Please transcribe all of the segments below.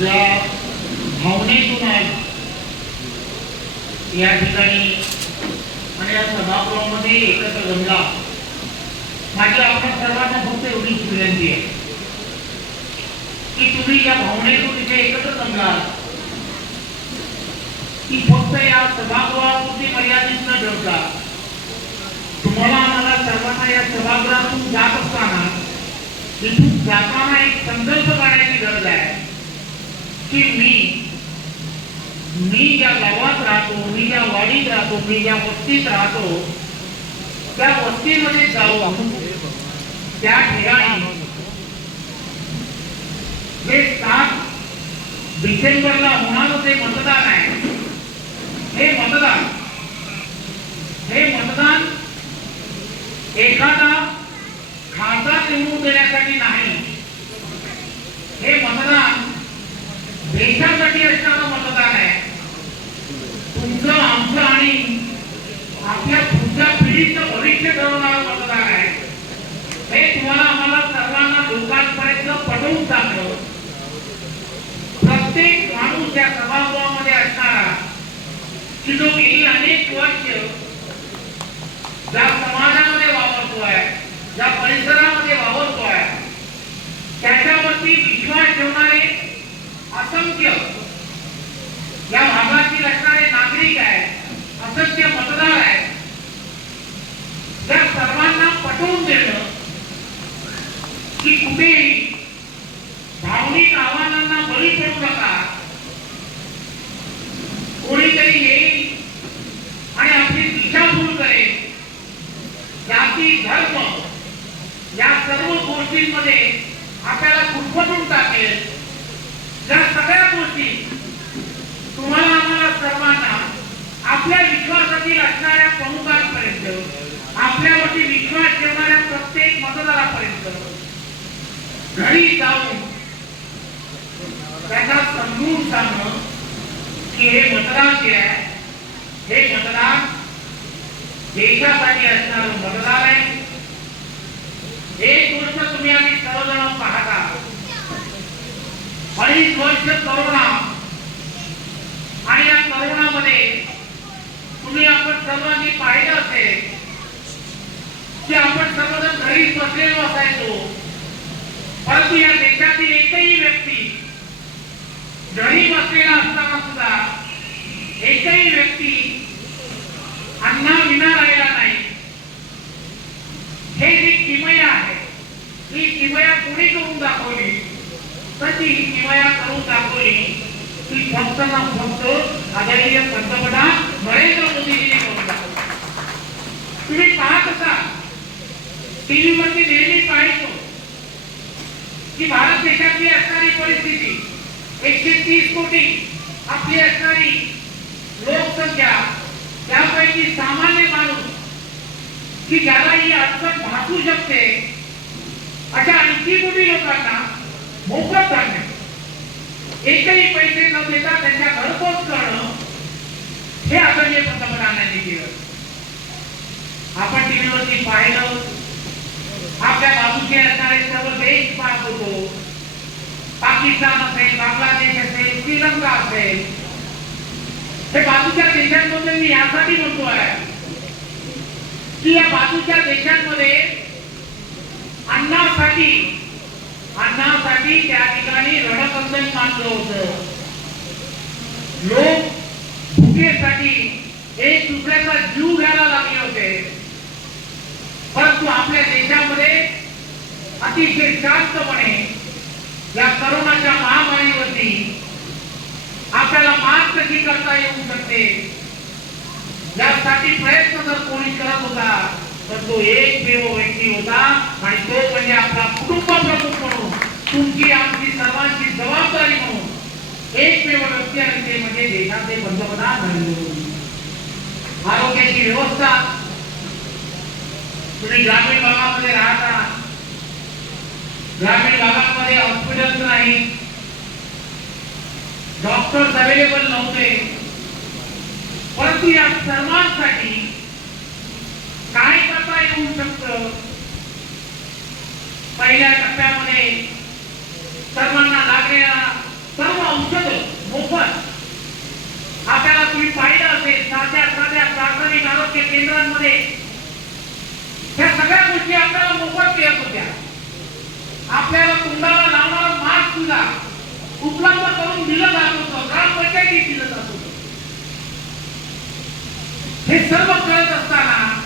ज्या भावनेतून आज या ठिकाणी आणि या सभागृहामध्ये एकत्र जमला. माझी आपण सर्वांना फक्त एवढीच विनंती आहे की तुम्ही या भावनेतून इथे एकत्र जमला की फक्त या सभागृहापुरती मर्यादित न ठेवता तुम्हाला आम्हाला सर्वांना या सभागृहातून जात असताना इथून जाताना एक संकल्प करण्याची गरज आहे. की मी मी ज्या गावात राहतो मी ज्या वाडीत राहतो मी ज्या वस्तीत राहतो त्या वस्तीमध्ये जाऊन त्या ठिकाणी हे सात डिसेंबरला होणार ते मतदान आहे. हे मतदान हे मतदान एखादा खासदार निवडून देण्यासाठी नाही. हे मतदान देशासाठी असणारं मतदान आहे. तुमचं आमचं आणि आपल्या पुढच्या पिढीचं भविष्य ठरवणारं मतदान आहे. हे तुम्हाला आम्हाला सर्वांना लोकांपर्यंत पटवून सांगलं प्रत्येक माणूस या सभागृहामध्ये असणारा की जो गेली अनेक वर्ष ज्या समाजामध्ये वावरतोय ज्या परिसरामध्ये वावरतोय त्याच्यावरती विश्वास ठेवणारे असंख्य. या भागातील असणारे नागरिक आहेत असंख्य मतदार आहेत. त्या सर्वांना पटवून देणं की कुठेही भावनिक आव्हानांना बळी पडू नका. कोणीतरी येईल आणि आपली दिशाभूल करेल जाती धर्म या सर्व गोष्टींमध्ये आपल्याला कुठपटून टाकेल या सगळ्या गोष्टी तुम्हाला आम्हाला सर्वांना आपल्या विश्वासातील असणाऱ्या प्रमुखांपर्यंत आपल्यावरती विश्वास ठेवणाऱ्या प्रत्येक मतदारापर्यंत घरी जाऊन त्यांना समजून सांगणं की हे मतदान जे आहे हे मतदान देशासाठी असणार मतदान आहे. एक गोष्ट तुम्ही आम्ही सर्वजण पाहता अडीच वर्ष करोना. आणि या करोनामध्ये तुम्ही आपण सर्वांनी पाहिलं असेल की आपण सर्वजण घरी बसलेलो असायचो परंतु या देशातील एकही व्यक्ती घरी बसलेला असताना सुद्धा एकही व्यक्ती अन्ना विना राहिला नाही. हे जी किमया आहे ही किमया कोणी करून दाखवली? तर ती किमया करून दाखवली? ती फक्त ना फक्त आदरणीय पंतप्रधान नरेंद्र मोदीजींनी करून दाखवली. तुम्ही पाहत असाल टीव्ही वरती नेहमी पाहायचो की भारत देशातली असणारी परिस्थिती एकशे तीस कोटी आपली असणारी लोकसंख्या त्यापैकी सामान्य माणूस की ज्याला ही अडचण भासू शकते अशा ऐंशी कोटी लोकांना मोफत धान्य. एकही पैसे न देता त्यांच्या घरपोच करणं हे आदरणीय पंतप्रधानांनी केलं. आपण टीव्हीवरती पाहिलं आपल्या बाजूचे असणारे सर्व देश पाहत होतो. पाकिस्तान असेल बांगलादेश असेल श्रीलंका असेल. हे बाजूच्या देशांमध्ये मी यासाठी म्हणतो आहे की या बाजूच्या देशांमध्ये अन्नासाठी अन्नासाठी त्या ठिकाणी रणकंदन मानलं होतं. लोक भुकेसाठी एक दुसऱ्याचा जीव घ्यायला लागले होते. परंतु आपल्या देशामध्ये अतिशय शांतपणे या करोनाच्या महामारीवरती आपल्याला मात कशी करता येऊ शकते. यासाठी प्रयत्न जर कोणी करत होता तर तो एक देव व्यक्ती होता आणि तो म्हणजे आपला कुटुंब प्रमुख म्हणून तुमची आमची सर्वांची जबाबदारी म्हणून एकमेव व्यक्ती आणि ते म्हणजे देशाचे पंतप्रधान नरेंद्र मोदी आरोग्याची व्यवस्था तुम्ही ग्रामीण भागामध्ये राहता ग्रामीण भागामध्ये हॉस्पिटल नाही. डॉक्टर्स अवेलेबल नव्हते. परंतु या सर्वांसाठी काय करता येऊ शकतं? पहिल्या टप्प्यामध्ये सर्वांना लागलेला सर्व औषध मोफत. आपल्याला तुम्ही पाहिलं असेल साध्या साध्या प्राथमिक आरोग्य केंद्रांमध्ये. ह्या सगळ्या गोष्टी आपल्याला मोफत मिळत होत्या. आपल्याला तोंडाला लावणारा मार्ग सुद्धा उपलब्ध करून दिलं जात होतं. ग्रामपंचायतीत दिलं जात होतं. हे सर्व करत असताना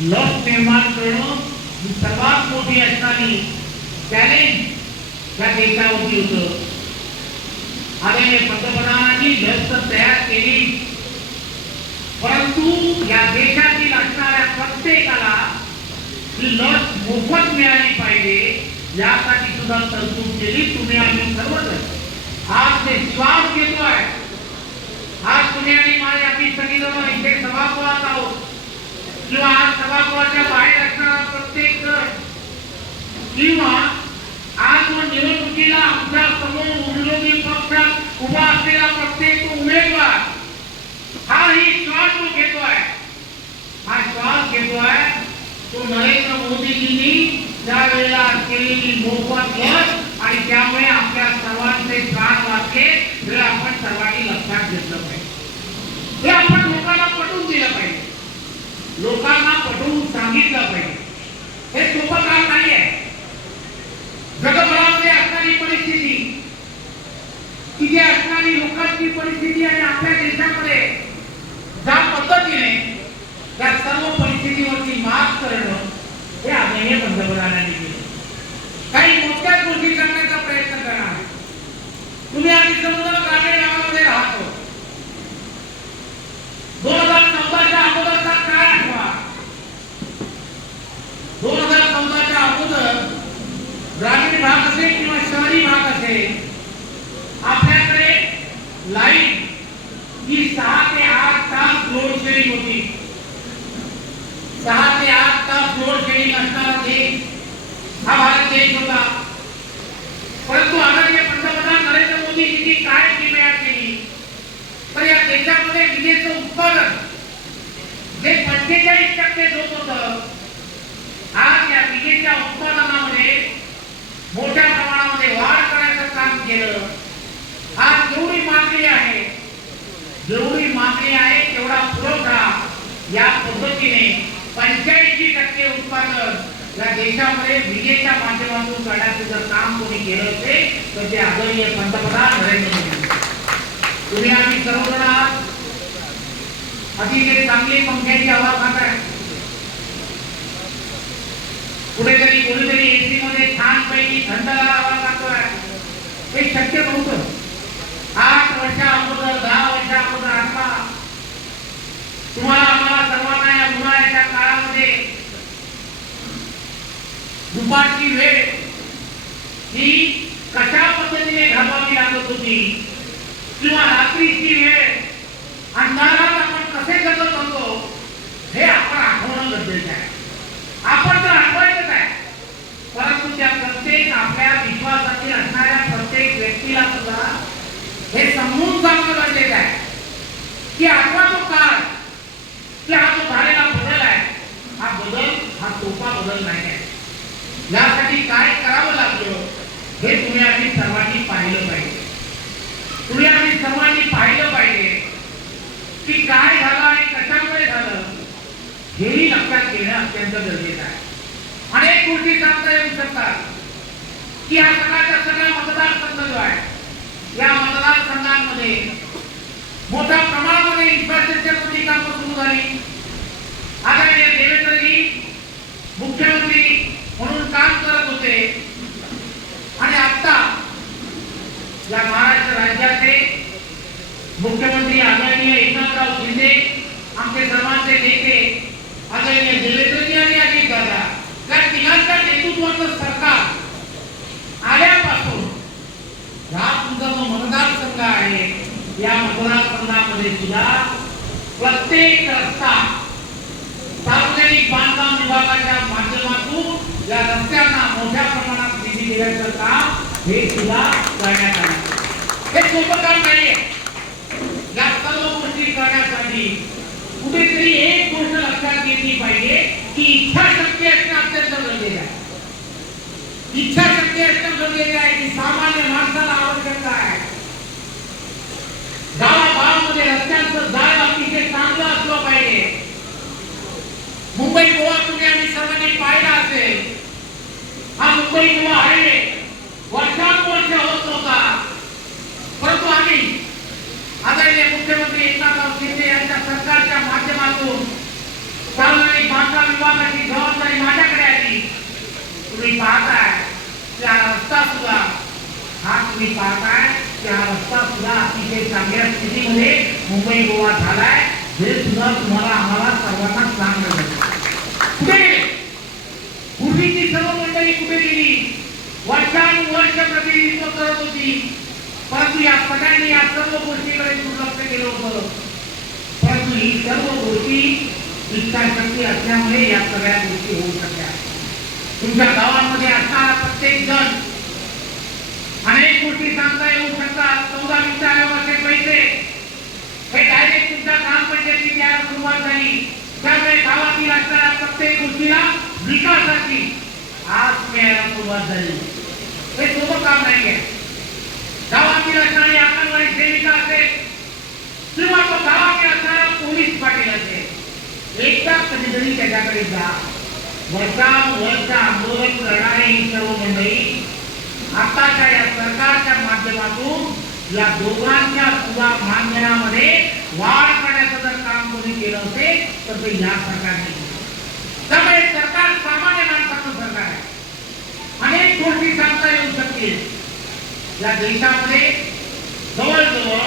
लस निर्माण करणं ही सर्वात मोठी असणारी चॅलेंज या देशावरती होतं. आदरणीय पंतप्रधानांनी लस तयार केली. परंतु या देशातील असणाऱ्या प्रत्येकाला ही लस मोफत मिळाली पाहिजे यासाठी सुद्धा तरतूद केली तुम्ही आम्ही सर्वजण. आज ते श्वास घेतो आहे आज तुम्ही आणि माझे आम्ही सगळीजण इथे सभागृहात आहोत. किंवा आज सभागृहाच्या बाहेर असणारा प्रत्येक जण. किंवा आज व निवडणुकीला आमच्यासमोर विरोधी पक्षात उभा असलेला प्रत्येक उमेदवार हा ही श्वास तो आहे हा श्वास घेतो आहे तो नरेंद्र मोदीजींनी त्यावेळेला केलेली मोफत लस आणि त्यामुळे आपल्या सर्वांचे प्राण वाचले हे आपण सर्वांनी लक्षात घेतलं पाहिजे. हे आपण लोकांना पटवून दिलं पाहिजे लोकांना पटवून सांगितलं पाहिजे हे सोपं काम नाही आहे जगभरामध्ये असणारी परिस्थिती तिथे असणारी लोकांची परिस्थिती आणि आपल्या देशामध्ये ज्या पद्धतीने त्या सर्व परिस्थितीवरती मात करणं हे आदरणीय पंतप्रधानांनी केलं काही मोठ्याच गोष्टी सांगण्याचा प्रयत्न करणार तुम्ही आम्ही समजा ग्रामीण भागामध्ये राहतो दोन हजार चौदाच्या अगोदरचा काळ आठवा दोन हजार चौदाच्या अगोदर ग्रामीण भाग असेल किंवा शहरी भाग असेल आपल्याकडे लाइट ही सहा ते आठ तास लोड शेडिंग होती सहा ते आठ तास लोड शेडिंग असणारा देश हा भारत देश होता परंतु आदरणीय पंतप्रधान नरेंद्र मोदीजींनी काय किमया केली तर या देशामध्ये विजेचं उत्पादन जे पंचेचाळीस टक्के होत होत आज या विजेच्या उत्पादनामध्ये मोठ्या प्रमाणामध्ये वाढ करायचं काम केलं. आज जेवढी मागणी आहे जेवढी मागणी आहे तेवढा पुरवठा या पद्धतीने पंच्याऐंशी टक्के उत्पादन या देशामध्ये विजेच्या माध्यमातून करण्याचं जर काम कोणी केलं असेल तर ते आदरणीय पंतप्रधान नरेंद्र मोदी. तुम्ही आम्ही सर्वजण आहात. अतिशय चांगली पंख्याची हवा खात आहे कुठेतरी कोणीतरी एसी मध्ये छान पैकी थंडगार हवा खातोय हे शक्य नव्हतं. आठ वर्षा अगोदर दहा वर्षा अगोदर आता तुम्हाला आम्हाला सर्वांना या उन्हाळ्याच्या काळामध्ये दुपारची वेळ ही कशा पद्धतीने घालवावी लागत होती? किंवा रात्रीची वेळ अंधारात कसे जगत होतो हे आपण आठवणं गरजेचं आहे. आपण तर आठवायचंच आहे. परंतु त्या प्रत्येक आपल्या विश्वासातील असणाऱ्या प्रत्येक व्यक्तीला सुद्धा हे समजून सांगणं गरजेचं आहे. की आठवा तो काळ की हा जो झालेला बदल आहे हा बदल हा सोपा बदल नाही आहे. यासाठी काय करावं लागलं हे तुम्ही आम्ही सर्वांनी पाहिलं पाहिजे. तुम्ही आम्ही सर्वांनी पाहिलं पाहिजे. की काय झालं आणि कशामुळे झालं हेही लक्षात घेणं अत्यंत गरजेचं आहे. अनेक गोष्टी सांगता येऊ शकतात की हा सगळ्याचा सगळा मतदारसंघ जो आहे या मतदारसंघांमध्ये मोठ्या प्रमाणामध्ये इन्फ्रास्ट्रक्चर कामं सुरू झाली आदरणीय देवेंद्रजी मुख्यमंत्री म्हणून काम करत होते आणि आता या महाराष्ट्र राज्याचे मुख्यमंत्री आदरणीय एकनाथराव शिंदे आमचे सर्वांचे नेते आदरणीय देवेंद्रजी आणि अजित दादा या तिघांच्या नेतृत्वाचं सरकार आल्यापासून हा तुमचा जो मतदारसंघ आहे या मतदारसंघामध्ये सुद्धा प्रत्येक रस्ता सार्वजनिक बांधकाम विभागाच्या माध्यमातून या रस्त्यांना मोठ्या प्रमाणात निधी दिल्याचं काम हे सुद्धा करण्यात आलं. हे सोपं काम नाहीये. या सर्व गोष्टी करण्यासाठी कुठेतरी एक गोष्ट लक्षात घेतली पाहिजे की इच्छाशक्ती असणं अत्यंत गरजेचं आहे. इच्छाशक्ती असणं गरजेचं आहे की सामान्य माणसाला आवश्यकता आहे? सुद्धा हा तुम्ही पाहताय की हा रस्ता सुद्धा अतिशय चांगल्या स्थितीमध्ये मुंबई गोवा झालाय हे सुद्धा तुम्हाला आम्हाला सर्वांना सांगलं कुठे पूर्वीची सर्व मंडळी कुठे गेली वर्षानुवर्ष प्रतिनिधित्व करत होती परंतु या सगळ्यांनी या सर्व गोष्टीकडे दुर्लक्ष केलं होतं परंतु ही सर्व गोष्टी इच्छाशक्ती असल्यामुळे या सगळ्या गोष्टी होऊ शकल्या तुमच्या गावांमध्ये असणारा प्रत्येक जण अनेक गोष्टी सांगता येऊ शकतात. चौदा वित्त आयोगाचे पैसे. हे डायरेक्ट तुमच्या ग्रामपंचायती द्यायला सुरुवात झाली. त्यामुळे गावातील असणाऱ्या प्रत्येक गोष्टीला विकासाची आज मिळायला सुरुवात झाली. हे सोपं काम नाही आहे गावातील असणारी अंगणवाडी सेविका असेल किंवा तो गावातील असणारा पोलीस पाटील असेल एकदा कधीतरी त्याच्याकडे जा. वर्षा वर्ष आंदोलन करणारे ही सर्व मंडळी आताच्या या सरकारच्या माध्यमातून या दोघांच्या सुद्धा मानधनामध्ये वाढ करण्याचं जर काम कोणी केलं असेल तर ते या सरकारने त्यामुळे सरकार सामान्य माणसाचं सरकार आहे. अनेक गोष्टी सांगता येऊ शकतील. या देशामध्ये जवळजवळ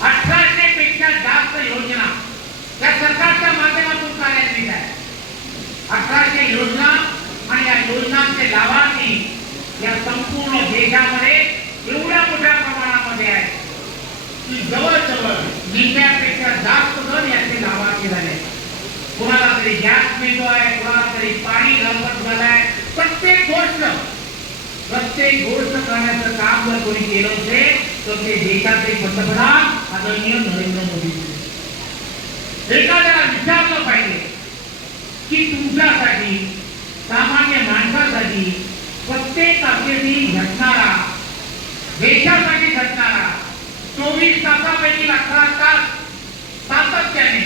अठराशे पेक्षा जास्त योजना या सरकारच्या माध्यमातून कार्यान्वित आहे अठराशे योजना आणि या योजनांचे लाभ या संपूर्ण देशामध्ये एवढ्या मोठ्या प्रमाणामध्ये आहे. की जवळजवळ निम्म्यापेक्षा जास्त जण याचे लाभार्थी झाले कोणाला तरी गॅस मिळतो आहे कोणाला तरी पाणी घरपट झालंय प्रत्येक गोष्ट प्रत्येक गोष्ट करण्याचं काम जर कोणी केलं असेल तर ते देशाचे पंतप्रधान आदरणीय नरेंद्र मोदी एखाद्याला विचारलं पाहिजे की तुमच्यासाठी सामान्य माणसासाठी प्रत्येक अखेरी घडणारा देशासाठी घडणारा चोवीस तासापैकी अठरा तास सातत्याने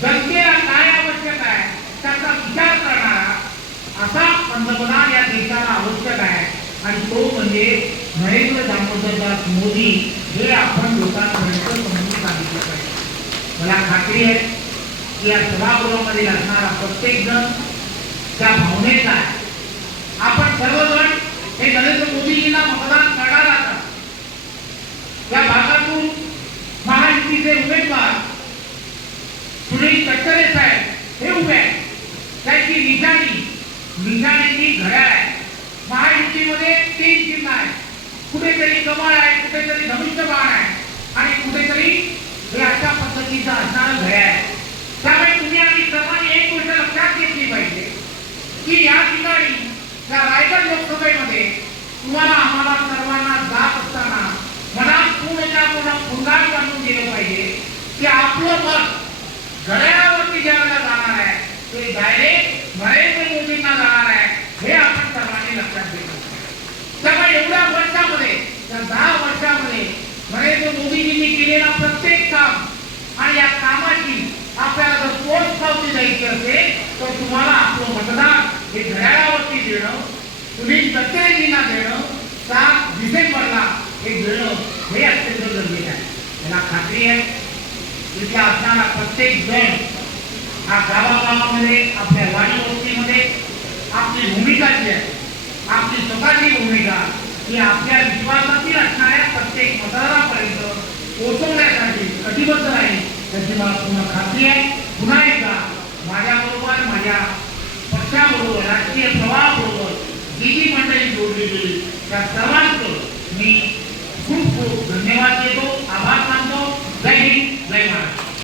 जनतेला काय आवश्यक आहे त्याचा विचार करणारा असा पंतप्रधान या देशाला आवश्यक आहे आणि तो म्हणजे नरेंद्र मोदी हे आपण लोकांपर्यंत समजून सांगितलं पाहिजे. मला खात्री आहे की या सभागृहामध्ये असणारा प्रत्येक जण त्या भावनेचा आहे. आपण सर्वजण हे नरेंद्र मोदीजींना मतदान करणार आहात या भागातून महायुतीचे उमेदवार सुनील तटकरे साहेब हे उभे आहेत. त्याची निशाणी निशाणीची घड्याळ आहे. महायुतीमध्ये तीन चिन्ह आहेत. कुठेतरी कमळ आहे कुठेतरी धनुष्यबाण आहे आणि कुठेतरी हे अशा पद्धतीचं असणारं भय आहे. त्यामुळे तुम्ही आम्ही सर्वांनी एक गोष्ट लक्षात घेतली पाहिजे की या ठिकाणी या रायगड लोकसभेमध्ये तुम्हाला आम्हाला सर्वांना जात असताना मनात पूर्णच्या पूर्ण फुंगार बांधून गेलं पाहिजे की आपलं मत घड्याळावरती ज्यावेळेला जाणार आहे ते डायरेक्ट नरेंद्र मोदींना जाणार आहे हे आपण सर्वांनी लक्षात घेतलं त्यामुळे एवढ्या वर्षामध्ये त्या दहा वर्षामध्ये नरेंद्र मोदीजींनी केलेला प्रत्येक काम आणि या कामाची आपल्याला जर पोच पावती द्यायची असेल तर तुम्हाला आपलं मतदान हे घड्याळावरती देणं सुनील तटकरेजींना देणं सात डिसेंबरला हे देणं हे अत्यंत गरजेचं आहे मला खात्री आहे इथे असणारा प्रत्येक जण हा गावागावामध्ये आपल्या वाडी वस्तीमध्ये आपली भूमिका जी आहे आपली स्वतःची भूमिका ही आपल्या विश्वासातील असणाऱ्या प्रत्येक मतदारापर्यंत पोहोचवण्यासाठी कटिबद्ध आहे. त्याची मला पुन्हा खात्री आहे. पुन्हा एकदा माझ्याबरोबर माझ्या पक्षाबरोबर राजकीय प्रवाहाबरोबर जी जी मंडळी जोडली गेली त्या सर्वांचं मी खूप खूप धन्यवाद देतो आभार मानतो. जय हिंद जय महाराष्ट्र.